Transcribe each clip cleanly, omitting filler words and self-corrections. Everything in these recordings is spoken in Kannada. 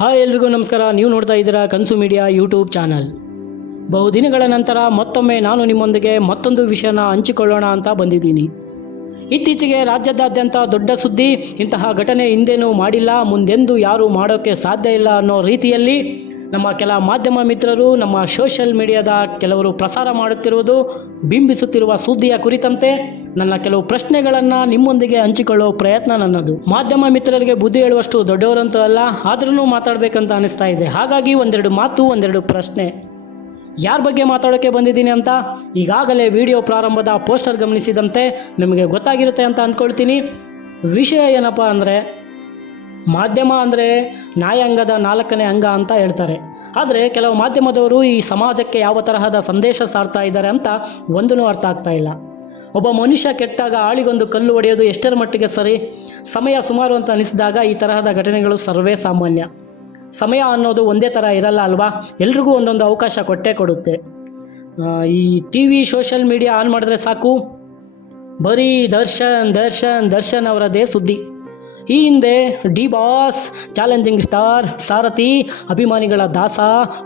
ಹಾಯ್ ಎಲ್ರಿಗೂ ನಮಸ್ಕಾರ. ನೀವು ನೋಡ್ತಾ ಇದ್ದೀರಾ ಕನಸು ಮೀಡಿಯಾ ಯೂಟ್ಯೂಬ್ ಚಾನಲ್. ಬಹುದಿನಗಳ ನಂತರ ಮತ್ತೊಮ್ಮೆ ನಾನು ನಿಮ್ಮೊಂದಿಗೆ ಮತ್ತೊಂದು ವಿಷಯನ ಹಂಚಿಕೊಳ್ಳೋಣ ಅಂತ ಬಂದಿದ್ದೀನಿ. ಇತ್ತೀಚೆಗೆ ರಾಜ್ಯದಾದ್ಯಂತ ದೊಡ್ಡ ಸುದ್ದಿ. ಇಂತಹ ಘಟನೆ ಹಿಂದೇನೂ ಮಾಡಿಲ್ಲ, ಮುಂದೆಂದೂ ಯಾರೂ ಮಾಡೋಕ್ಕೆ ಸಾಧ್ಯ ಇಲ್ಲ ಅನ್ನೋ ರೀತಿಯಲ್ಲಿ ನಮ್ಮ ಕೆಲ ಮಾಧ್ಯಮ ಮಿತ್ರರು, ನಮ್ಮ ಸೋಷಿಯಲ್ ಮೀಡಿಯಾದ ಕೆಲವರು ಪ್ರಸಾರ ಮಾಡುತ್ತಿರುವುದು, ಬಿಂಬಿಸುತ್ತಿರುವ ಸುದ್ದಿಯ ಕುರಿತಂತೆ ನನ್ನ ಕೆಲವು ಪ್ರಶ್ನೆಗಳನ್ನು ನಿಮ್ಮೊಂದಿಗೆ ಹಂಚಿಕೊಳ್ಳೋ ಪ್ರಯತ್ನ ನನ್ನದು. ಮಾಧ್ಯಮ ಮಿತ್ರರಿಗೆ ಬುದ್ಧಿ ಹೇಳುವಷ್ಟು ದೊಡ್ಡವರಂತೂ ಅಲ್ಲ, ಆದ್ರೂ ಮಾತಾಡಬೇಕಂತ ಅನಿಸ್ತಾ ಇದೆ. ಹಾಗಾಗಿ ಒಂದೆರಡು ಪ್ರಶ್ನೆ. ಯಾರ ಬಗ್ಗೆ ಮಾತಾಡೋಕ್ಕೆ ಬಂದಿದ್ದೀನಿ ಅಂತ ಈಗಾಗಲೇ ವಿಡಿಯೋ ಪ್ರಾರಂಭದ ಪೋಸ್ಟರ್ ಗಮನಿಸಿದಂತೆ ನಿಮಗೆ ಗೊತ್ತಾಗಿರುತ್ತೆ ಅಂತ ಅಂದ್ಕೊಳ್ತೀನಿ. ವಿಷಯ ಏನಪ್ಪ ಅಂದರೆ, ಮಾಧ್ಯಮ ಅಂದರೆ ನ್ಯಾಯಾಂಗದ 4ನೇ ಅಂಗ ಅಂತ ಹೇಳ್ತಾರೆ. ಆದರೆ ಕೆಲವು ಮಾಧ್ಯಮದವರು ಈ ಸಮಾಜಕ್ಕೆ ಯಾವ ತರಹದ ಸಂದೇಶ ಸಾರ್ತಾ ಇದ್ದಾರೆ ಅಂತ ಒಂದೂ ಅರ್ಥ ಆಗ್ತಾ ಇಲ್ಲ. ಒಬ್ಬ ಮನುಷ್ಯ ಕೆಟ್ಟಾಗ ಆಳಿಗೊಂದು ಕಲ್ಲು ಹೊಡೆಯೋದು ಎಷ್ಟರ ಮಟ್ಟಿಗೆ ಸರಿ? ಸಮಯ ಸುಮಾರು ಅಂತ ಅನಿಸಿದಾಗ ಈ ತರಹದ ಘಟನೆಗಳು ಸರ್ವೇ ಸಾಮಾನ್ಯ. ಸಮಯ ಅನ್ನೋದು ಒಂದೇ ಥರ ಇರಲ್ಲ ಅಲ್ವಾ? ಎಲ್ರಿಗೂ ಒಂದೊಂದು ಅವಕಾಶ ಕೊಟ್ಟೇ ಕೊಡುತ್ತೆ. ಈ T V social media on ಮಾಡಿದ್ರೆ ಸಾಕು, ಬರೀ ದರ್ಶನ್ ಅವರದೇ ಸುದ್ದಿ. ಈ ಹಿಂದೆ D boss, challenging star, Saarathi, ಅಭಿಮಾನಿಗಳ ದಾಸ,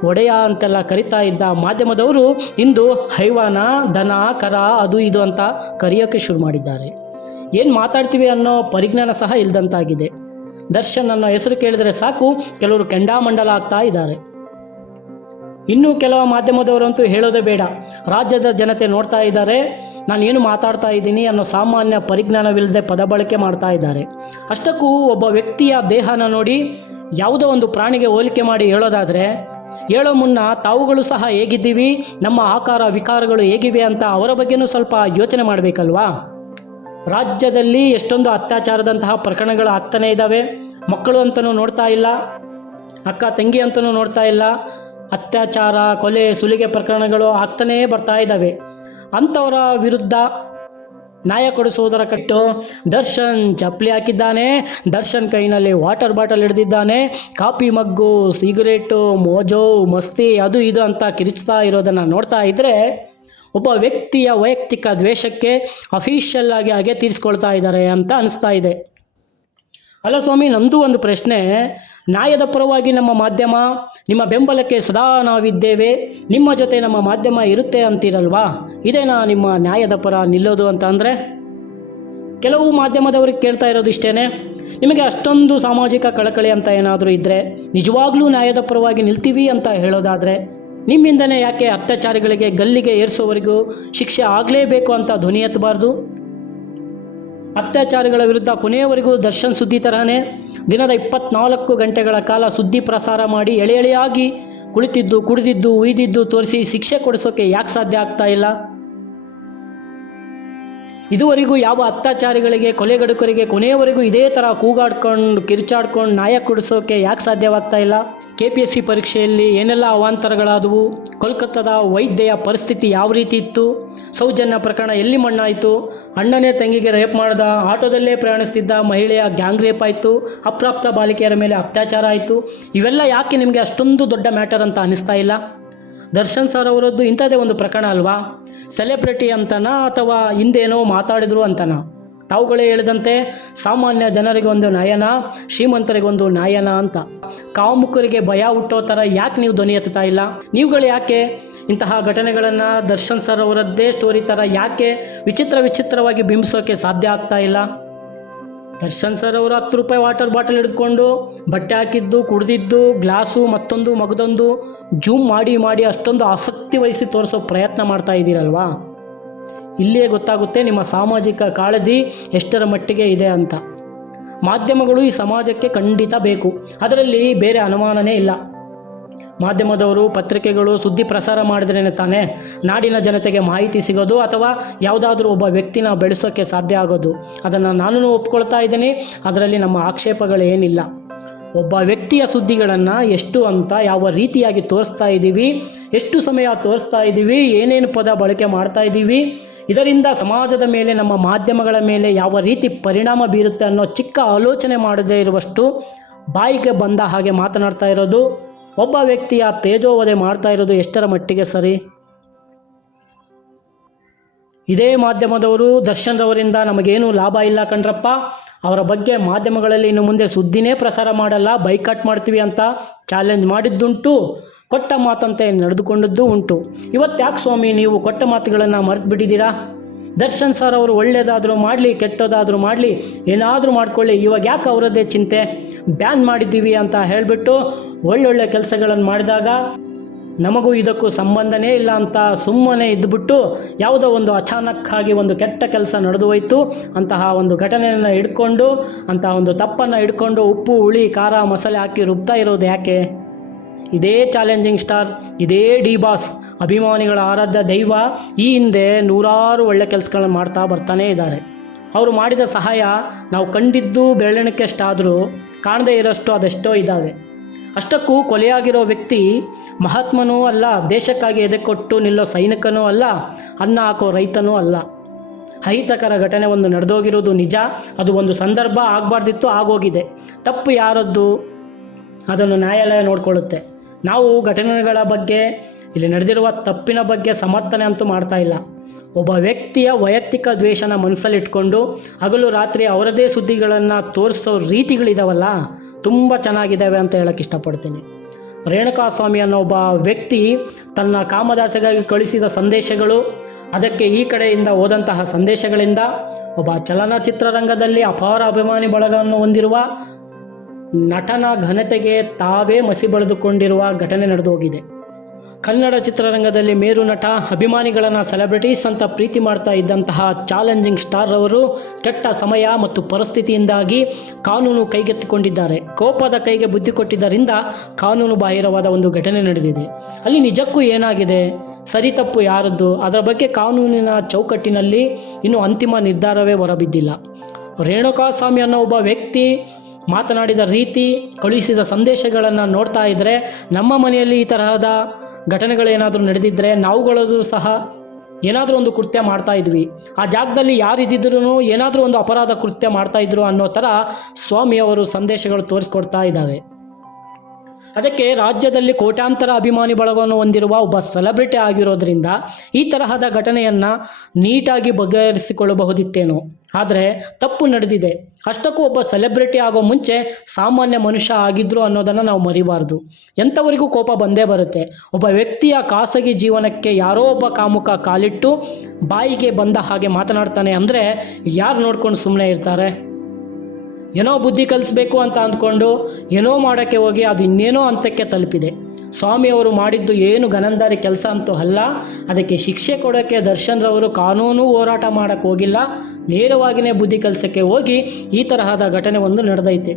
ಒಡೆಯ ಅಂತೆಲ್ಲ ಕರಿತಾ ಇದ್ದ ಮಾಧ್ಯಮದವರು ಇಂದು ಹೈವಾನ, ದನ, ಕರ, ಅದು ಇದು ಅಂತ ಕರೆಯೋಕ್ಕೆ ಶುರು ಮಾಡಿದ್ದಾರೆ. ಏನು ಮಾತಾಡ್ತೀವಿ ಅನ್ನೋ ಪರಿಜ್ಞಾನ ಸಹ ಇಲ್ದಂತಾಗಿದೆ. ದರ್ಶನ್ ಅನ್ನೋ ಹೆಸರು ಕೇಳಿದರೆ ಸಾಕು ಕೆಲವರು ಕೆಂಡಾಮಂಡಲ ಆಗ್ತಾ ಇದ್ದಾರೆ. ಇನ್ನೂ ಕೆಲವು ಮಾಧ್ಯಮದವರಂತೂ ಹೇಳೋದೇ ಬೇಡ. ರಾಜ್ಯದ ಜನತೆ ನೋಡ್ತಾ ಇದ್ದಾರೆ, ನಾನು ಏನು ಮಾತಾಡ್ತಾ ಇದ್ದೀನಿ ಅನ್ನೋ ಸಾಮಾನ್ಯ ಪರಿಜ್ಞಾನವಿಲ್ಲದೆ ಪದ ಬಳಕೆ ಮಾಡ್ತಾ ಇದ್ದಾರೆ. ಅಷ್ಟಕ್ಕೂ ಒಬ್ಬ ವ್ಯಕ್ತಿಯ ದೇಹನ ನೋಡಿ ಯಾವುದೋ ಒಂದು ಪ್ರಾಣಿಗೆ ಹೋಲಿಕೆ ಮಾಡಿ ಹೇಳೋದಾದರೆ, ಹೇಳೋ ಮುನ್ನ ತಾವುಗಳು ಸಹ ಹೇಗಿದ್ದೀವಿ, ನಮ್ಮ ಆಕಾರ ವಿಕಾರಗಳು ಹೇಗಿವೆ ಅಂತ ಅವರ ಬಗ್ಗೆನೂ ಸ್ವಲ್ಪ ಯೋಚನೆ ಮಾಡಬೇಕಲ್ವಾ? ರಾಜ್ಯದಲ್ಲಿ ಎಷ್ಟೊಂದು ಅತ್ಯಾಚಾರದಂತಹ ಪ್ರಕರಣಗಳು ಆಗ್ತಾನೇ ಇದ್ದಾವೆ. ಮಕ್ಕಳು ಅಂತಲೂ ನೋಡ್ತಾ ಇಲ್ಲ, ಅಕ್ಕ ತಂಗಿ ಅಂತಲೂ ನೋಡ್ತಾ ಇಲ್ಲ. ಅತ್ಯಾಚಾರ, ಕೊಲೆ, ಸುಲಿಗೆ ಪ್ರಕರಣಗಳು ಆಗ್ತಾನೇ ಬರ್ತಾ ಇದ್ದಾವೆ. ಅಂಥವರ ವಿರುದ್ಧ ನ್ಯಾಯ ಕೊಡಿಸುವುದರ ಕಟ್ಟು ದರ್ಶನ್ ಚಪ್ಪಲಿ ಹಾಕಿದ್ದಾನೆ, ದರ್ಶನ್ ಕೈನಲ್ಲಿ ವಾಟರ್ ಬಾಟಲ್ ಹಿಡಿದಿದ್ದಾನೆ, ಕಾಫಿ ಮಗ್ಗು, ಸಿಗರೇಟು, ಮೋಜೋ, ಮಸ್ತಿ, ಅದು ಇದು ಅಂತ ಕಿರಿಚ್ತಾ ಇರೋದನ್ನು ನೋಡ್ತಾ ಇದ್ದರೆ ಒಬ್ಬ ವ್ಯಕ್ತಿಯ ವೈಯಕ್ತಿಕ ದ್ವೇಷಕ್ಕೆ ಅಫಿಷಿಯಲ್ ಆಗಿ ಹಾಗೆ ತೀರಿಸ್ಕೊಳ್ತಾ ಇದ್ದಾರೆ ಅಂತ ಅನಿಸ್ತಾ ಇದೆ. ಅಲ್ಲ ಸ್ವಾಮಿ, ನಮ್ಮದು ಒಂದು ಪ್ರಶ್ನೆ. ನ್ಯಾಯದ ಪರವಾಗಿ ನಮ್ಮ ಮಾಧ್ಯಮ, ನಿಮ್ಮ ಬೆಂಬಲಕ್ಕೆ ಸದಾ ನಾವಿದ್ದೇವೆ, ನಿಮ್ಮ ಜೊತೆ ನಮ್ಮ ಮಾಧ್ಯಮ ಇರುತ್ತೆ ಅಂತೀರಲ್ವಾ? ಇದೇನಾ ನಿಮ್ಮ ನ್ಯಾಯದ ಪರ ನಿಲ್ಲೋದು ಅಂತ ಅಂದರೆ? ಕೆಲವು ಮಾಧ್ಯಮದವ್ರಿಗೆ ಕೇಳ್ತಾ ಇರೋದು ಇಷ್ಟೇ, ನಿಮಗೆ ಅಷ್ಟೊಂದು ಸಾಮಾಜಿಕ ಕಳಕಳಿ ಅಂತ ಏನಾದರೂ ಇದ್ದರೆ, ನಿಜವಾಗ್ಲೂ ನ್ಯಾಯದ ಪರವಾಗಿ ನಿಲ್ತೀವಿ ಅಂತ ಹೇಳೋದಾದರೆ, ನಿಮ್ಮಿಂದನೇ ಯಾಕೆ ಅತ್ಯಾಚಾರಿಗಳಿಗೆ ಗಲ್ಲಿಗೆ ಏರಿಸೋವರೆಗೂ ಶಿಕ್ಷೆ ಆಗಲೇಬೇಕು ಅಂತ ಧ್ವನಿ ಎತ್ತಬಾರ್ದು? ಅತ್ಯಾಚಾರಿಗಳ ವಿರುದ್ಧ ಕೊನೆಯವರೆಗೂ ದರ್ಶನ್ ಸುದ್ದಿ ತರಹನೇ ದಿನದ 24 ಗಂಟೆಗಳ ಕಾಲ ಸುದ್ದಿ ಪ್ರಸಾರ ಮಾಡಿ ಎಳೆಯಾಗಿ ಕುಳಿತಿದ್ದು, ಕುಡಿದಿದ್ದು, ಉಯ್ದಿದ್ದು ತೋರಿಸಿ ಶಿಕ್ಷೆ ಕೊಡಿಸೋಕೆ ಯಾಕೆ ಸಾಧ್ಯ ಆಗ್ತಾ ಇಲ್ಲ? ಇದುವರೆಗೂ ಯಾವ ಅತ್ಯಾಚಾರಿಗಳಿಗೆ, ಕೊಲೆಗಡುಕರಿಗೆ ಕೊನೆಯವರೆಗೂ ಇದೇ ಥರ ಕೂಗಾಡ್ಕೊಂಡು ಕಿರ್ಚಾಡ್ಕೊಂಡು ನ್ಯಾಯ ಕೊಡಿಸೋಕೆ ಯಾಕೆ ಸಾಧ್ಯವಾಗ್ತಾ ಇಲ್ಲ? KPSC ಪರೀಕ್ಷೆಯಲ್ಲಿ ಏನೆಲ್ಲ ಅವಾಂತರಗಳಾದವು? ಕೋಲ್ಕತ್ತಾದ ವೈದ್ಯೆಯ ಪರಿಸ್ಥಿತಿ ಯಾವ ರೀತಿ ಇತ್ತು? ಸೌಜನ್ಯ ಪ್ರಕರಣ ಎಲ್ಲಿ ಮಣ್ಣಾಯಿತು? ಅಣ್ಣನೇ ತಂಗಿಗೆ ರೇಪ್ ಮಾಡಿದ, ಆಟೋದಲ್ಲೇ ಪ್ರಯಾಣಿಸ್ತಿದ್ದ ಮಹಿಳೆಯ ಗ್ಯಾಂಗ್ ರೇಪ್ ಆಯಿತು, ಅಪ್ರಾಪ್ತ ಬಾಲಿಕೆಯರ ಮೇಲೆ ಅತ್ಯಾಚಾರ ಆಯಿತು. ಇವೆಲ್ಲ ಯಾಕೆ ನಿಮಗೆ ಅಷ್ಟೊಂದು ದೊಡ್ಡ ಮ್ಯಾಟರ್ ಅಂತ ಅನಿಸ್ತಾ ಇಲ್ಲ? ದರ್ಶನ್ ಸರ್ ಅವರದ್ದು ಇಂಥದ್ದೇ ಒಂದು ಪ್ರಕರಣ ಅಲ್ವಾ? ಸೆಲೆಬ್ರಿಟಿ ಅಂತನಾ ಅಥವಾ ಹಿಂದೇನೋ ಮಾತಾಡಿದ್ರು ಅಂತನಾ? ತಾವುಗಳೇ ಹೇಳಿದಂತೆ ಸಾಮಾನ್ಯ ಜನರಿಗೊಂದು ನಯನ, ಶ್ರೀಮಂತರಿಗೊಂದು ನಯನ ಅಂತ. ಕಾಮುಕರಿಗೆ ಭಯ ಹುಟ್ಟೋ ಥರ ಯಾಕೆ ನೀವು ಧ್ವನಿ ಎತ್ತಾ ಇಲ್ಲ? ನೀವುಗಳು ಯಾಕೆ ಇಂತಹ ಘಟನೆಗಳನ್ನು ದರ್ಶನ್ ಸರ್ ಅವರದ್ದೇ ಸ್ಟೋರಿ ಥರ ಯಾಕೆ ವಿಚಿತ್ರವಾಗಿ ಬಿಂಬಿಸೋಕ್ಕೆ ಸಾಧ್ಯ ಆಗ್ತಾ ಇಲ್ಲ? ದರ್ಶನ್ ಸರ್ ಅವರು 10 ರೂಪಾಯಿ ವಾಟರ್ ಬಾಟಲ್ ಹಿಡಿದುಕೊಂಡು ಬಟ್ಟೆ ಹಾಕಿದ್ದು, ಕುಡಿದಿದ್ದು, ಗ್ಲಾಸು ಮತ್ತೊಂದು ಮಗದೊಂದು ಜೂಮ್ ಮಾಡಿ ಅಷ್ಟೊಂದು ಆಸಕ್ತಿ ವಹಿಸಿ ತೋರಿಸೋ ಪ್ರಯತ್ನ ಮಾಡ್ತಾ ಇದ್ದೀರಲ್ವಾ? ಇಲ್ಲಿಯೇ ಗೊತ್ತಾಗುತ್ತೆ ನಿಮ್ಮ ಸಾಮಾಜಿಕ ಕಾಳಜಿ ಎಷ್ಟರ ಮಟ್ಟಿಗೆ ಇದೆ ಅಂತ. ಮಾಧ್ಯಮಗಳು ಈ ಸಮಾಜಕ್ಕೆ ಖಂಡಿತ ಬೇಕು, ಅದರಲ್ಲಿ ಬೇರೆ ಅನುಮಾನನೇ ಇಲ್ಲ. ಮಾಧ್ಯಮದವರು, ಪತ್ರಿಕೆಗಳು ಸುದ್ದಿ ಪ್ರಸಾರ ಮಾಡಿದ್ರೇ ತಾನೇ ನಾಡಿನ ಜನತೆಗೆ ಮಾಹಿತಿ ಸಿಗೋದು ಅಥವಾ ಯಾವುದಾದ್ರೂ ಒಬ್ಬ ವ್ಯಕ್ತಿನ ಬೆಳೆಸೋಕ್ಕೆ ಸಾಧ್ಯ ಆಗೋದು. ಅದನ್ನು ನಾನು ಒಪ್ಕೊಳ್ತಾ ಇದ್ದೀನಿ, ಅದರಲ್ಲಿ ನಮ್ಮ ಆಕ್ಷೇಪಗಳೇನಿಲ್ಲ. ಒಬ್ಬ ವ್ಯಕ್ತಿಯ ಸುದ್ದಿಗಳನ್ನು ಎಷ್ಟು ಅಂತ ಯಾವ ರೀತಿಯಾಗಿ ತೋರಿಸ್ತಾ ಇದ್ದೀವಿ, ಎಷ್ಟು ಸಮಯ ತೋರಿಸ್ತಾ ಇದ್ದೀವಿ, ಏನೇನು ಪದ ಬಳಕೆ ಮಾಡ್ತಾ ಇದ್ದೀವಿ, ಇದರಿಂದ ಸಮಾಜದ ಮೇಲೆ, ನಮ್ಮ ಮಾಧ್ಯಮಗಳ ಮೇಲೆ ಯಾವ ರೀತಿ ಪರಿಣಾಮ ಬೀರುತ್ತೆ ಅನ್ನೋ ಚಿಕ್ಕ ಆಲೋಚನೆ ಮಾಡದೇ ಇರುವಷ್ಟು ಬಾಯಿಗೆ ಬಂದ ಹಾಗೆ ಮಾತನಾಡ್ತಾ ಇರೋದು, ಒಬ್ಬ ವ್ಯಕ್ತಿಯ ತೇಜೋವಧೆ ಮಾಡ್ತಾ ಇರೋದು ಎಷ್ಟರ ಮಟ್ಟಿಗೆ ಸರಿ? ಇದೇ ಮಾಧ್ಯಮದವರು ದರ್ಶನ್ ರವರಿಂದ ನಮಗೇನು ಲಾಭ ಇಲ್ಲ ಕಣ್ರಪ್ಪ, ಅವರ ಬಗ್ಗೆ ಮಾಧ್ಯಮಗಳಲ್ಲಿ ಇನ್ನು ಮುಂದೆ ಸುದ್ದಿನೇ ಪ್ರಸಾರ ಮಾಡಲ್ಲ, ಬೈಕಾಟ್ ಮಾಡ್ತೀವಿ ಅಂತ ಚಾಲೆಂಜ್ ಮಾಡಿದ್ದುಂಟು. ಕೊಟ್ಟ ಮಾತಂತೆ ನಡೆದುಕೊಂಡದ್ದು ಉಂಟು. ಇವತ್ತು ಯಾಕೆ ಸ್ವಾಮಿ ನೀವು ಕೊಟ್ಟ ಮಾತುಗಳನ್ನು ಮರೆತು ಬಿಟ್ಟಿದ್ದೀರಾ? ದರ್ಶನ್ ಸರ್ ಅವರು ಒಳ್ಳೆಯದಾದರೂ ಮಾಡಲಿ ಕೆಟ್ಟದಾದರೂ ಮಾಡಲಿ ಏನಾದರೂ ಮಾಡ್ಕೊಳ್ಳಿ, ಇವಾಗ ಯಾಕೆ ಅವರದ್ದೇ ಚಿಂತೆ? ಬ್ಯಾನ್ ಮಾಡಿದ್ದೀವಿ ಅಂತ ಹೇಳಿಬಿಟ್ಟು ಒಳ್ಳೊಳ್ಳೆ ಕೆಲಸಗಳನ್ನು ಮಾಡಿದಾಗ ನಮಗೂ ಇದಕ್ಕೂ ಸಂಬಂಧನೇ ಇಲ್ಲ ಅಂತ ಸುಮ್ಮನೆ ಇದ್ದುಬಿಟ್ಟು ಯಾವುದೋ ಒಂದು ಅಚಾನಕ್ಕಾಗಿ ಒಂದು ಕೆಟ್ಟ ಕೆಲಸ ನಡೆದು ಹೋಯಿತು ಅಂತಹ ಒಂದು ಘಟನೆಯನ್ನು ಹಿಡ್ಕೊಂಡು, ಅಂತಹ ಒಂದು ತಪ್ಪನ್ನು ಹಿಡ್ಕೊಂಡು ಉಪ್ಪು ಹುಳಿ ಖಾರ ಮಸಾಲೆ ಹಾಕಿ ರುಬ್ತಾ ಇರೋದು ಯಾಕೆ? ಇದೇ ಚಾಲೆಂಜಿಂಗ್ ಸ್ಟಾರ್, ಇದೇ ಡಿ ಬಾಸ್ ಅಭಿಮಾನಿಗಳ ಆರಾಧ್ಯ ದೈವ ಈ ಹಿಂದೆ ನೂರಾರು ಒಳ್ಳೆ ಕೆಲಸಗಳನ್ನು ಮಾಡ್ತಾ ಬರ್ತಾನೇ ಇದ್ದಾರೆ. ಅವರು ಮಾಡಿದ ಸಹಾಯ ನಾವು ಕಂಡಿದ್ದು ಬೆರಳೆಣಿಕೆಷ್ಟಾದರೂ ಕಾಣದೇ ಇರೋಷ್ಟು ಅದೆಷ್ಟೋ ಇದ್ದಾವೆ. ಅಷ್ಟಕ್ಕೂ ಕೊಲೆಯಾಗಿರೋ ವ್ಯಕ್ತಿ ಮಹಾತ್ಮನೂ ಅಲ್ಲ, ದೇಶಕ್ಕಾಗಿ ಎದೆಕೊಟ್ಟು ನಿಲ್ಲೋ ಸೈನಿಕನೂ ಅಲ್ಲ, ಅನ್ನ ಹಾಕೋ ರೈತನೂ ಅಲ್ಲ. ಅಹಿತಕರ ಘಟನೆ ಒಂದು ನಡೆದೋಗಿರೋದು ನಿಜ. ಅದು ಒಂದು ಸಂದರ್ಭ ಆಗಬಾರ್ದಿತ್ತು, ಆಗೋಗಿದೆ. ತಪ್ಪು ಯಾರದ್ದು ಅದನ್ನು ನ್ಯಾಯಾಲಯ ನೋಡಿಕೊಳ್ಳುತ್ತೆ. ನಾವು ಘಟನೆಗಳ ಬಗ್ಗೆ, ಇಲ್ಲಿ ನಡೆದಿರುವ ತಪ್ಪಿನ ಬಗ್ಗೆ ಸಮರ್ಥನೆ ಅಂತೂ ಮಾಡ್ತಾ ಇಲ್ಲ. ಒಬ್ಬ ವ್ಯಕ್ತಿಯ ವೈಯಕ್ತಿಕ ದ್ವೇಷನ ಮನಸ್ಸಲ್ಲಿಟ್ಕೊಂಡು ಹಗಲು ರಾತ್ರಿ ಅವರದೇ ಸುದ್ದಿಗಳನ್ನು ತೋರಿಸೋ ರೀತಿಗಳಿದಾವಲ್ಲ, ತುಂಬ ಚೆನ್ನಾಗಿದ್ದಾವೆ ಅಂತ ಹೇಳೋಕ್ಕೆ ಇಷ್ಟಪಡ್ತೀನಿ. ರೇಣುಕಾಸ್ವಾಮಿ ಅನ್ನೋ ಒಬ್ಬ ವ್ಯಕ್ತಿ ತನ್ನ ಕಾಮದಾಸೆಗಾಗಿ ಕಳಿಸಿದ ಸಂದೇಶಗಳು, ಅದಕ್ಕೆ ಈ ಕಡೆಯಿಂದ ಹೋದಂತಹ ಸಂದೇಶಗಳಿಂದ ಒಬ್ಬ ಚಲನಚಿತ್ರರಂಗದಲ್ಲಿ ಅಪಾರ ಅಭಿಮಾನಿ ಬಳಗವನ್ನು ಹೊಂದಿರುವ ನಟನ ಘನತೆಗೆ ತಾವೇ ಮಸಿ ಬಳಿದುಕೊಂಡಿರುವ ಘಟನೆ ನಡೆದು ಹೋಗಿದೆ. ಕನ್ನಡ ಚಿತ್ರರಂಗದಲ್ಲಿ ಮೇರು ನಟ, ಅಭಿಮಾನಿಗಳನ್ನು ಸೆಲೆಬ್ರಿಟೀಸ್ ಅಂತ ಪ್ರೀತಿ ಮಾಡ್ತಾ ಇದ್ದಂತಹ ಚಾಲೆಂಜಿಂಗ್ ಸ್ಟಾರ್ ಅವರು ಕೆಟ್ಟ ಸಮಯ ಮತ್ತು ಪರಿಸ್ಥಿತಿಯಿಂದಾಗಿ ಕಾನೂನು ಕೈಗೆತ್ತಿಕೊಂಡಿದ್ದಾರೆ. ಕೋಪದ ಕೈಗೆ ಬುದ್ಧಿ ಕೊಟ್ಟಿದ್ದರಿಂದ ಕಾನೂನು ಬಾಹಿರವಾದ ಒಂದು ಘಟನೆ ನಡೆದಿದೆ. ಅಲ್ಲಿ ನಿಜಕ್ಕೂ ಏನಾಗಿದೆ, ಸರಿ ತಪ್ಪು ಯಾರದ್ದು, ಅದರ ಬಗ್ಗೆ ಕಾನೂನಿನ ಚೌಕಟ್ಟಿನಲ್ಲಿ ಇನ್ನೂ ಅಂತಿಮ ನಿರ್ಧಾರವೇ ಹೊರಬಿದ್ದಿಲ್ಲ. ರೇಣುಕಾಸ್ವಾಮಿ ಅನ್ನೋ ಒಬ್ಬ ವ್ಯಕ್ತಿ ಮಾತನಾಡಿದ ರೀತಿ, ಕಳುಹಿಸಿದ ಸಂದೇಶಗಳನ್ನು ನೋಡ್ತಾ ಇದ್ದರೆ ನಮ್ಮ ಮನೆಯಲ್ಲಿ ಈ ತರಹದ ಘಟನೆಗಳೇನಾದರೂ ನಡೆದಿದ್ದರೆ ನಾವುಗಳದು ಸಹ ಏನಾದರೂ ಒಂದು ಕೃತ್ಯ ಮಾಡ್ತಾ ಇದ್ವಿ. ಆ ಜಾಗದಲ್ಲಿ ಯಾರಿದ್ದಿದ್ರೂ ಏನಾದರೂ ಒಂದು ಅಪರಾಧ ಕೃತ್ಯ ಮಾಡ್ತಾಯಿದ್ರು ಅನ್ನೋ ಥರ ಸ್ವಾಮಿಯವರು ಸಂದೇಶಗಳು ತೋರಿಸ್ಕೊಡ್ತಾ ಇದ್ದಾವೆ. ಅದಕ್ಕೆ ರಾಜ್ಯದಲ್ಲಿ ಕೋಟ್ಯಾಂತರ ಅಭಿಮಾನಿ ಬಳಗವನ್ನು ಹೊಂದಿರುವ ಒಬ್ಬ ಸೆಲೆಬ್ರಿಟಿ ಆಗಿರೋದ್ರಿಂದ ಈ ತರಹದ ಘಟನೆಯನ್ನು ನೀಟಾಗಿ ಬಗೆಹರಿಸಿಕೊಳ್ಳಬಹುದಿತ್ತೇನೋ. ಆದರೆ ತಪ್ಪು ನಡೆದಿದೆ. ಅಷ್ಟಕ್ಕೂ ಒಬ್ಬ ಸೆಲೆಬ್ರಿಟಿ ಆಗೋ ಮುಂಚೆ ಸಾಮಾನ್ಯ ಮನುಷ್ಯ ಆಗಿದ್ರು ಅನ್ನೋದನ್ನು ನಾವು ಮರಿಬಾರ್ದು. ಎಂಥವರಿಗೂ ಕೋಪ ಬಂದೇ ಬರುತ್ತೆ. ಒಬ್ಬ ವ್ಯಕ್ತಿಯ ಖಾಸಗಿ ಜೀವನಕ್ಕೆ ಯಾರೋ ಒಬ್ಬ ಕಾಮುಕ ಕಾಲಿಟ್ಟು ಬಾಯಿಗೆ ಬಂದ ಹಾಗೆ ಮಾತನಾಡ್ತಾನೆ ಅಂದರೆ ಯಾರು ನೋಡ್ಕೊಂಡು ಸುಮ್ಮನೆ ಇರ್ತಾರೆ? ಏನೋ ಬುದ್ಧಿ ಕಲಿಸ್ಬೇಕು ಅಂತ ಅಂದ್ಕೊಂಡು ಏನೋ ಮಾಡೋಕ್ಕೆ ಹೋಗಿ ಅದು ಇನ್ನೇನೋ ಹಂತಕ್ಕೆ ತಲುಪಿದೆ. ಸ್ವಾಮಿಯವರು ಮಾಡಿದ್ದು ಏನು ಗನಂದಾರಿ ಕೆಲಸ ಅಂತೂ ಅಲ್ಲ. ಅದಕ್ಕೆ ಶಿಕ್ಷೆ ಕೊಡೋಕ್ಕೆ ದರ್ಶನ್ ರವರು ಕಾನೂನು ಹೋರಾಟ ಮಾಡೋಕ್ಕೆ ಹೋಗಿಲ್ಲ, ನೇರವಾಗಿಯೇ ಬುದ್ಧಿ ಕಲಿಸೋಕ್ಕೆ ಹೋಗಿ ಈ ತರಹದ ಘಟನೆ ಒಂದು ನಡೆದೈತೆ.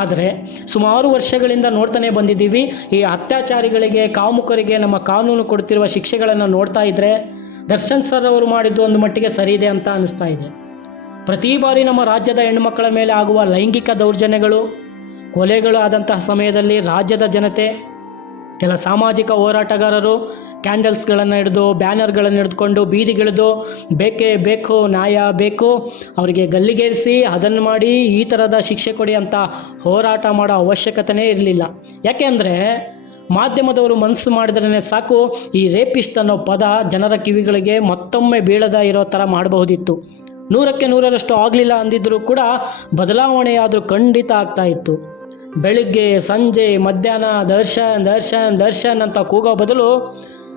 ಆದರೆ ಸುಮಾರು ವರ್ಷಗಳಿಂದ ನೋಡ್ತಾನೆ ಬಂದಿದ್ದೀವಿ, ಈ ಅತ್ಯಾಚಾರಿಗಳಿಗೆ, ಕಾಮುಕರಿಗೆ ನಮ್ಮ ಕಾನೂನು ಕೊಡ್ತಿರುವ ಶಿಕ್ಷೆಗಳನ್ನು ನೋಡ್ತಾ ಇದ್ದರೆ ದರ್ಶನ್ ಸರ್ ಅವರು ಮಾಡಿದ್ದು ಒಂದು ಮಟ್ಟಿಗೆ ಸರಿ ಇದೆ ಅಂತ ಅನಿಸ್ತಾ ಇದೆ. ಪ್ರತಿ ಬಾರಿ ನಮ್ಮ ರಾಜ್ಯದ ಹೆಣ್ಣುಮಕ್ಕಳ ಮೇಲೆ ಆಗುವ ಲೈಂಗಿಕ ದೌರ್ಜನ್ಯಗಳು, ಕೊಲೆಗಳು ಆದಂತಹ ಸಮಯದಲ್ಲಿ ರಾಜ್ಯದ ಜನತೆ, ಕೆಲ ಸಾಮಾಜಿಕ ಹೋರಾಟಗಾರರು ಕ್ಯಾಂಡಲ್ಸ್ಗಳನ್ನು ಹಿಡಿದು ಬ್ಯಾನರ್ಗಳನ್ನು ಹಿಡಿದುಕೊಂಡು ಬೀದಿಗಿಳಿದು ಬೇಕೇ ಬೇಕು, ನ್ಯಾಯ ಬೇಕು, ಅವರಿಗೆ ಗಲ್ಲಿಗೇರಿಸಿ ಅದನ್ನು ಮಾಡಿ ಈ ಥರದ ಶಿಕ್ಷೆ ಕೊಡಿ ಅಂತ ಹೋರಾಟ ಮಾಡೋ ಅವಶ್ಯಕತೆಯೇ ಇರಲಿಲ್ಲ. ಯಾಕೆಂದರೆ ಮಾಧ್ಯಮದವರು ಮನಸ್ಸು ಮಾಡಿದ್ರೇ ಸಾಕು, ಈ ರೇಪಿಸ್ಟ್ ಅನ್ನೋ ಪದ ಜನರ ಕಿವಿಗಳಿಗೆ ಮತ್ತೊಮ್ಮೆ ಬೀಳದ ಇರೋ ಥರ ಮಾಡಬಹುದಿತ್ತು. 100ಕ್ಕೆ 100ರಷ್ಟು ಆಗಲಿಲ್ಲ ಅಂದಿದ್ದರೂ ಕೂಡ ಬದಲಾವಣೆಯಾದರೂ ಖಂಡಿತ ಆಗ್ತಾ ಇತ್ತು. ಬೆಳಿಗ್ಗೆ ಸಂಜೆ ಮಧ್ಯಾಹ್ನ ದರ್ಶನ್ ದರ್ಶನ್ ದರ್ಶನ್ ಅಂತ ಕೂಗೋ ಬದಲು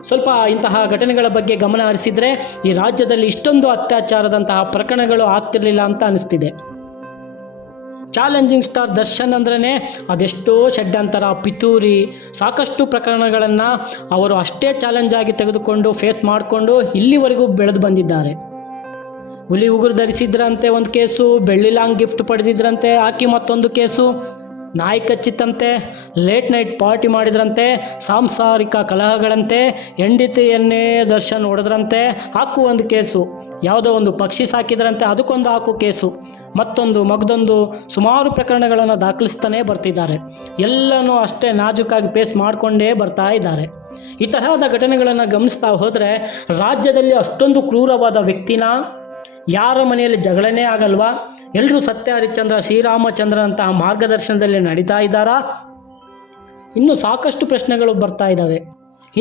ಸ್ವಲ್ಪ ಇಂತಹ ಘಟನೆಗಳ ಬಗ್ಗೆ ಗಮನ ಹರಿಸಿದರೆ ಈ ರಾಜ್ಯದಲ್ಲಿ ಇಷ್ಟೊಂದು ಅತ್ಯಾಚಾರದಂತಹ ಪ್ರಕರಣಗಳು ಆಗ್ತಿರಲಿಲ್ಲ ಅಂತ ಅನಿಸ್ತಿದೆ. ಚಾಲೆಂಜಿಂಗ್ ಸ್ಟಾರ್ ದರ್ಶನ್ ಅಂದ್ರೇ ಅದೆಷ್ಟೋ ಷಡ್ಯಂತರ, ಪಿತೂರಿ, ಸಾಕಷ್ಟು ಪ್ರಕರಣಗಳನ್ನು ಅವರು ಅಷ್ಟೇ ಚಾಲೆಂಜ್ ಆಗಿ ತೆಗೆದುಕೊಂಡು ಫೇಸ್ ಮಾಡಿಕೊಂಡು ಇಲ್ಲಿವರೆಗೂ ಬೆಳೆದು ಬಂದಿದ್ದಾರೆ. ಹುಲಿ ಉಗುರು ಧರಿಸಿದ್ರಂತೆ ಒಂದು ಕೇಸು, ಬೆಳ್ಳಿ ಲಾಂಗ್ ಗಿಫ್ಟ್ ಪಡೆದಿದ್ರಂತೆ ಆಕಿ ಮತ್ತೊಂದು ಕೇಸು, ನಾಯಿ ಕಚ್ಚಿತ್ತಂತೆ, ಲೇಟ್ ನೈಟ್ ಪಾರ್ಟಿ ಮಾಡಿದ್ರಂತೆ, ಸಾಂಸಾರಿಕ ಕಲಹಗಳಂತೆ, ಹೆಂಡತಿಯನ್ನೇ ದರ್ಶನ್ ಹೊಡೆದ್ರಂತೆ ಹಾಕು ಒಂದು ಕೇಸು, ಯಾವುದೋ ಒಂದು ಪಕ್ಷಿ ಸಾಕಿದ್ರಂತೆ ಅದಕ್ಕೊಂದು ಹಾಕು ಕೇಸು, ಮತ್ತೊಂದು ಮಗದೊಂದು ಸುಮಾರು ಪ್ರಕರಣಗಳನ್ನು ದಾಖಲಿಸ್ತಾನೇ ಬರ್ತಿದ್ದಾರೆ. ಎಲ್ಲನೂ ಅಷ್ಟೇ ನಾಜೂಕಾಗಿ ಫೇಸ್ ಮಾಡಿಕೊಂಡೇ ಬರ್ತಾ ಇದ್ದಾರೆ. ಈ ತರಹದ ಘಟನೆಗಳನ್ನು ಗಮನಿಸ್ತಾ ಹೋದರೆ ರಾಜ್ಯದಲ್ಲಿ ಅಷ್ಟೊಂದು ಕ್ರೂರವಾದ ವ್ಯಕ್ತಿನ ಯಾರ ಮನೆಯಲ್ಲಿ ಜಗಳನೇ ಆಗಲ್ವಾ? ಎಲ್ಲರೂ ಸತ್ಯ ಹರಿಶ್ಚಂದ್ರ, ಶ್ರೀರಾಮಚಂದ್ರನಂತಹ ಮಾರ್ಗದರ್ಶನದಲ್ಲಿ ನಡೀತಾ ಇದ್ದಾರಾ? ಇನ್ನೂ ಸಾಕಷ್ಟು ಪ್ರಶ್ನೆಗಳು ಬರ್ತಾ ಇದ್ದಾವೆ.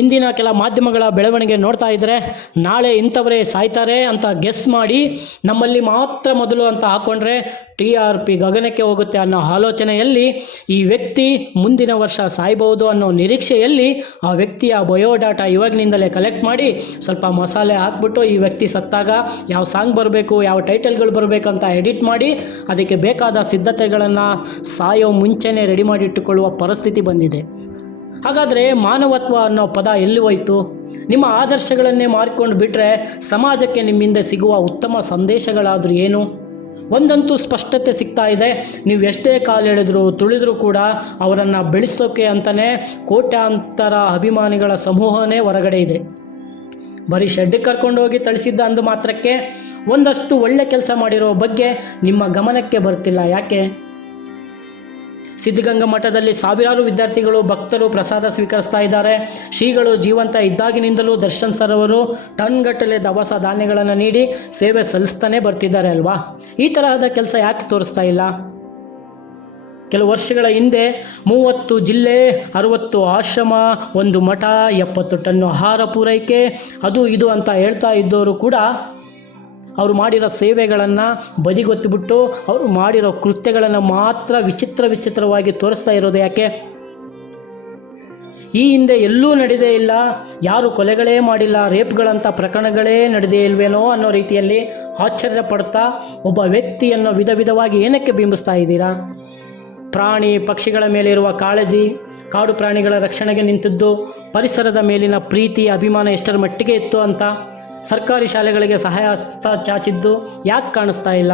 ಇಂದಿನ ಕೆಲ ಮಾಧ್ಯಮಗಳ ಬೆಳವಣಿಗೆ ನೋಡ್ತಾ ಇದ್ದರೆ ನಾಳೆ ಇಂಥವರೇ ಸಾಯ್ತಾರೆ ಅಂತ ಗೆಸ್ ಮಾಡಿ ನಮ್ಮಲ್ಲಿ ಮಾತ್ರ ಮೊದಲು ಅಂತ ಹಾಕ್ಕೊಂಡ್ರೆ TRP ಗಗನಕ್ಕೆ ಹೋಗುತ್ತೆ ಅನ್ನೋ ಆಲೋಚನೆಯಲ್ಲಿ ಈ ವ್ಯಕ್ತಿ ಮುಂದಿನ ವರ್ಷ ಸಾಯ್ಬೋದು ಅನ್ನೋ ನಿರೀಕ್ಷೆಯಲ್ಲಿ ಆ ವ್ಯಕ್ತಿಯ ಬಯೋಡಾಟಾ ಇವಾಗಿನಿಂದಲೇ ಕಲೆಕ್ಟ್ ಮಾಡಿ ಸ್ವಲ್ಪ ಮಸಾಲೆ ಹಾಕ್ಬಿಟ್ಟು ಈ ವ್ಯಕ್ತಿ ಸತ್ತಾಗ ಯಾವ ಸಾಂಗ್ ಬರಬೇಕು, ಯಾವ ಟೈಟಲ್ಗಳು ಬರಬೇಕು ಅಂತ ಎಡಿಟ್ ಮಾಡಿ ಅದಕ್ಕೆ ಬೇಕಾದ ಸಿದ್ಧತೆಗಳನ್ನು ಸಾಯೋ ಮುಂಚೆನೇ ರೆಡಿ ಮಾಡಿಟ್ಟುಕೊಳ್ಳುವ ಪರಿಸ್ಥಿತಿ ಬಂದಿದೆ. ಹಾಗಾದರೆ ಮಾನವತ್ವ ಅನ್ನೋ ಪದ ಎಲ್ಲಿ ಹೋಯಿತು? ನಿಮ್ಮ ಆದರ್ಶಗಳನ್ನೇ ಮಾರ್ಕೊಂಡು ಬಿಟ್ಟರೆ ಸಮಾಜಕ್ಕೆ ನಿಮ್ಮಿಂದ ಸಿಗುವ ಉತ್ತಮ ಸಂದೇಶಗಳಾದರೂ ಏನು? ಒಂದಂತೂ ಸ್ಪಷ್ಟತೆ ಸಿಗ್ತಾ ಇದೆ, ನೀವು ಎಷ್ಟೇ ಕಾಲೆಳೆದರೂ ತುಳಿದರೂ ಕೂಡ ಅವರನ್ನು ಬೆಳೆಸೋಕೆ ಅಂತಲೇ ಕೋಟ್ಯಾಂತರ ಅಭಿಮಾನಿಗಳ ಸಮೂಹನೇ ಹೊರಗಡೆ ಇದೆ. ಬರೀ ಶೆಡ್ಡಿಗೆ ಕರ್ಕೊಂಡೋಗಿ ತಳಿಸಿದ್ದ ಅಂದು ಮಾತ್ರಕ್ಕೆ ಒಂದಷ್ಟು ಒಳ್ಳೆ ಕೆಲಸ ಮಾಡಿರೋ ಬಗ್ಗೆ ನಿಮ್ಮ ಗಮನಕ್ಕೆ ಬರ್ತಿಲ್ಲ. ಯಾಕೆ? ಸಿದ್ಧಗಂಗಾ ಮಠದಲ್ಲಿ ಸಾವಿರಾರು ವಿದ್ಯಾರ್ಥಿಗಳು ಭಕ್ತರು ಪ್ರಸಾದ ಸ್ವೀಕರಿಸ್ತಾ ಇದ್ದಾರೆ. ಶ್ರೀಗಳು ಜೀವಂತ ಇದ್ದಾಗಿನಿಂದಲೂ ದರ್ಶನ್ ಸರ್ ಅವರು ಟನ್ಗಟ್ಟಲೆ ದವಸ ಧಾನ್ಯಗಳನ್ನು ನೀಡಿ ಸೇವೆ ಸಲ್ಲಿಸ್ತಾನೆ ಬರ್ತಿದ್ದಾರೆ ಅಲ್ವಾ? ಈ ತರಹದ ಕೆಲಸ ಯಾಕೆ ತೋರಿಸ್ತಾ ಇಲ್ಲ? ಕೆಲವು ವರ್ಷಗಳ ಹಿಂದೆ 30 ಜಿಲ್ಲೆ, 60 ಆಶ್ರಮ, 1 ಮಠ, 70 ಟನ್ ಆಹಾರ ಪೂರೈಕೆ, ಅದು ಇದು ಅಂತ ಹೇಳ್ತಾ ಇದ್ದವರು ಕೂಡ ಅವರು ಮಾಡಿರೋ ಸೇವೆಗಳನ್ನು ಬದಿಗೊತ್ತಿಬಿಟ್ಟು ಅವರು ಮಾಡಿರೋ ಕೃತ್ಯಗಳನ್ನು ಮಾತ್ರ ವಿಚಿತ್ರವಾಗಿ ತೋರಿಸ್ತಾ ಇರೋದು ಯಾಕೆ? ಈ ಹಿಂದೆ ಎಲ್ಲೂ ನಡೆದೇ ಇಲ್ಲ, ಯಾರು ಕೊಲೆಗಳೇ ಮಾಡಿಲ್ಲ, ರೇಪ್ಗಳಂಥ ಪ್ರಕರಣಗಳೇ ನಡೆದೇ ಇಲ್ವೇನೋ ಅನ್ನೋ ರೀತಿಯಲ್ಲಿ ಆಶ್ಚರ್ಯ ಪಡ್ತಾ ಒಬ್ಬ ವ್ಯಕ್ತಿಯನ್ನು ವಿಧವಾಗಿ ಏನಕ್ಕೆ ಬಿಂಬಿಸ್ತಾ ಇದ್ದೀರಾ? ಪ್ರಾಣಿ ಪಕ್ಷಿಗಳ ಮೇಲಿರುವ ಕಾಳಜಿ, ಕಾಡು ಪ್ರಾಣಿಗಳ ರಕ್ಷಣೆಗೆ ನಿಂತಿದ್ದು, ಪರಿಸರದ ಮೇಲಿನ ಪ್ರೀತಿ ಅಭಿಮಾನ ಎಷ್ಟರ ಮಟ್ಟಿಗೆ ಇತ್ತು ಅಂತ ಸರ್ಕಾರಿ ಶಾಲೆಗಳಿಗೆ ಸಹಾಯ ಹಸ್ತ ಚಾಚಿದ್ದು ಯಾಕೆ ಕಾಣಿಸ್ತಾ ಇಲ್ಲ?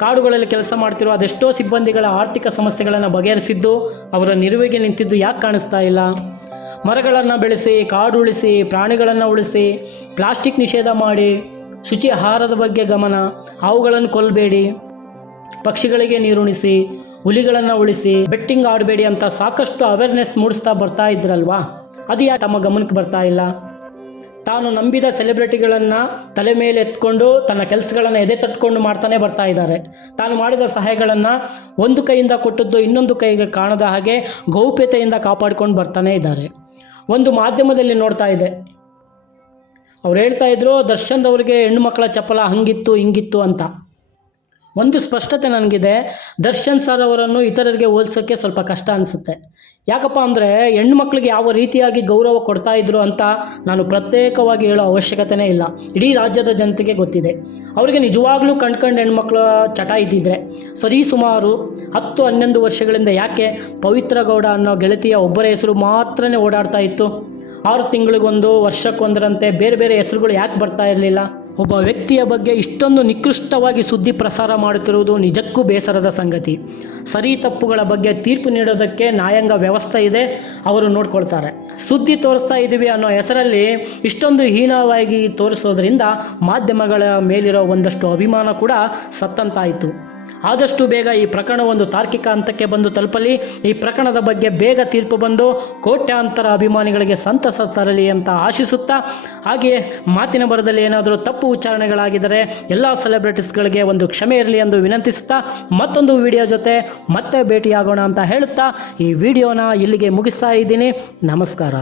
ಕಾಡುಗಳಲ್ಲಿ ಕೆಲಸ ಮಾಡ್ತಿರೋ ಅದೆಷ್ಟೋ ಸಿಬ್ಬಂದಿಗಳ ಆರ್ಥಿಕ ಸಮಸ್ಯೆಗಳನ್ನು ಬಗೆಹರಿಸಿದ್ದು, ಅವರ ನಿಲುವಿಗೆ ನಿಂತಿದ್ದು ಯಾಕೆ ಕಾಣಿಸ್ತಾ ಇಲ್ಲ? ಮರಗಳನ್ನು ಬೆಳೆಸಿ, ಕಾಡು ಉಳಿಸಿ, ಪ್ರಾಣಿಗಳನ್ನು ಉಳಿಸಿ, ಪ್ಲಾಸ್ಟಿಕ್ ನಿಷೇಧ ಮಾಡಿ, ಶುಚಿ ಆಹಾರದ ಬಗ್ಗೆ ಗಮನ, ಹಾವುಗಳನ್ನು ಕೊಲ್ಲಬೇಡಿ, ಪಕ್ಷಿಗಳಿಗೆ ನೀರುಣಿಸಿ, ಹುಲಿಗಳನ್ನು ಉಳಿಸಿ, ಬೆಟ್ಟಿಂಗ್ ಆಡಬೇಡಿ ಅಂತ ಸಾಕಷ್ಟು ಅವೇರ್ನೆಸ್ ಮೂಡಿಸ್ತಾ ಬರ್ತಾ ಇದ್ರಲ್ವಾ? ಅದು ಯಾಕೆ ತಮ್ಮ ಗಮನಕ್ಕೆ ಬರ್ತಾ ಇಲ್ಲ? ತಾನು ನಂಬಿದ ಸೆಲೆಬ್ರಿಟಿಗಳನ್ನು ತಲೆ ಮೇಲೆ ಎತ್ಕೊಂಡು ತನ್ನ ಕೆಲಸಗಳನ್ನು ಎದೆ ತಟ್ಕೊಂಡು ಮಾಡ್ತಾನೆ ಬರ್ತಾ ಇದ್ದಾರೆ. ತಾನು ಮಾಡಿದ ಸಹಾಯಗಳನ್ನು ಒಂದು ಕೈಯಿಂದ ಕೊಟ್ಟದ್ದು ಇನ್ನೊಂದು ಕೈಗೆ ಕಾಣದ ಹಾಗೆ ಗೌಪ್ಯತೆಯಿಂದ ಕಾಪಾಡಿಕೊಂಡು ಬರ್ತಾನೆ ಇದ್ದಾರೆ. ಒಂದು ಮಾಧ್ಯಮದಲ್ಲಿ ನೋಡ್ತಾ ಇದೆ, ಅವ್ರು ಹೇಳ್ತಾ ಇದ್ರು ದರ್ಶನ್ ಅವರಿಗೆ ಹೆಣ್ಣುಮಕ್ಕಳ ಚಪ್ಪಲ ಹಂಗಿತ್ತು ಹಿಂಗಿತ್ತು ಅಂತ. ಒಂದು ಸ್ಪಷ್ಟತೆ ನನಗಿದೆ, ದರ್ಶನ್ ಸರ್ ಅವರನ್ನು ಇತರರಿಗೆ ಹೋಲಿಸೋಕ್ಕೆ ಸ್ವಲ್ಪ ಕಷ್ಟ ಅನಿಸುತ್ತೆ. ಯಾಕಪ್ಪ ಅಂದರೆ ಹೆಣ್ಮಕ್ಳಿಗೆ ಯಾವ ರೀತಿಯಾಗಿ ಗೌರವ ಕೊಡ್ತಾ ಇದ್ರು ಅಂತ ನಾನು ಪ್ರತ್ಯೇಕವಾಗಿ ಹೇಳೋ ಅವಶ್ಯಕತೆನೇ ಇಲ್ಲ. ಇಡೀ ರಾಜ್ಯದ ಜನತೆಗೆ ಗೊತ್ತಿದೆ. ಅವರಿಗೆ ನಿಜವಾಗ್ಲೂ ಕಂಡ್ಕಂಡು ಹೆಣ್ಮಕ್ಳ ಚಟ ಇದ್ದಿದ್ರೆ ಸರಿಸುಮಾರು 10-11 ವರ್ಷಗಳಿಂದ ಯಾಕೆ ಪವಿತ್ರ ಗೌಡ ಅನ್ನೋ ಗೆಳತಿಯ ಒಬ್ಬರ ಹೆಸರು ಮಾತ್ರನೇ ಓಡಾಡ್ತಾ ಇತ್ತು? 6 ತಿಂಗಳಿಗೊಂದು, ವರ್ಷಕ್ಕೊಂದರಂತೆ ಬೇರೆ ಬೇರೆ ಹೆಸರುಗಳು ಯಾಕೆ ಬರ್ತಾ ಇರಲಿಲ್ಲ? ಒಬ್ಬ ವ್ಯಕ್ತಿಯ ಬಗ್ಗೆ ಇಷ್ಟೊಂದು ನಿಕೃಷ್ಟವಾಗಿ ಸುದ್ದಿ ಪ್ರಸಾರ ಮಾಡುತ್ತಿರುವುದು ನಿಜಕ್ಕೂ ಬೇಸರದ ಸಂಗತಿ. ಸರಿ ತಪ್ಪುಗಳ ಬಗ್ಗೆ ತೀರ್ಪು ನೀಡೋದಕ್ಕೆ ನ್ಯಾಯಾಂಗ ವ್ಯವಸ್ಥೆ ಇದೆ, ಅವರು ನೋಡ್ಕೊಳ್ತಾರೆ. ಸುದ್ದಿ ತೋರಿಸ್ತಾ ಇದ್ದೀವಿ ಅನ್ನೋ ಹೆಸರಲ್ಲಿ ಇಷ್ಟೊಂದು ಹೀನವಾಗಿ ತೋರಿಸೋದ್ರಿಂದ ಮಾಧ್ಯಮಗಳ ಮೇಲಿರೋ ಒಂದಷ್ಟು ಅಭಿಮಾನ ಕೂಡ ಸತ್ತಂತಾಯಿತು. ಆದಷ್ಟು ಬೇಗ ಈ ಪ್ರಕರಣ ಒಂದು ತಾರ್ಕಿಕ ಹಂತಕ್ಕೆ ಬಂದು ತಲುಪಲಿ. ಈ ಪ್ರಕರಣದ ಬಗ್ಗೆ ಬೇಗ ತೀರ್ಪು ಬಂದು ಕೋಟ್ಯಾಂತರ ಅಭಿಮಾನಿಗಳಿಗೆ ಸಂತಸ ತರಲಿ ಅಂತ ಆಶಿಸುತ್ತಾ, ಹಾಗೆಯೇ ಮಾತಿನ ಬರದಲ್ಲಿ ಏನಾದರೂ ತಪ್ಪು ಉಚ್ಚಾರಣೆಗಳಾಗಿದ್ದರೆ ಎಲ್ಲ ಸೆಲೆಬ್ರಿಟೀಸ್ಗಳಿಗೆ ಒಂದು ಕ್ಷಮೆ ಇರಲಿ ಎಂದು ವಿನಂತಿಸುತ್ತಾ ಮತ್ತೊಂದು ವಿಡಿಯೋ ಜೊತೆ ಮತ್ತೆ ಭೇಟಿಯಾಗೋಣ ಅಂತ ಹೇಳುತ್ತಾ ಈ ವಿಡಿಯೋನ ಇಲ್ಲಿಗೆ ಮುಗಿಸ್ತಾ ಇದ್ದೀನಿ. ನಮಸ್ಕಾರ.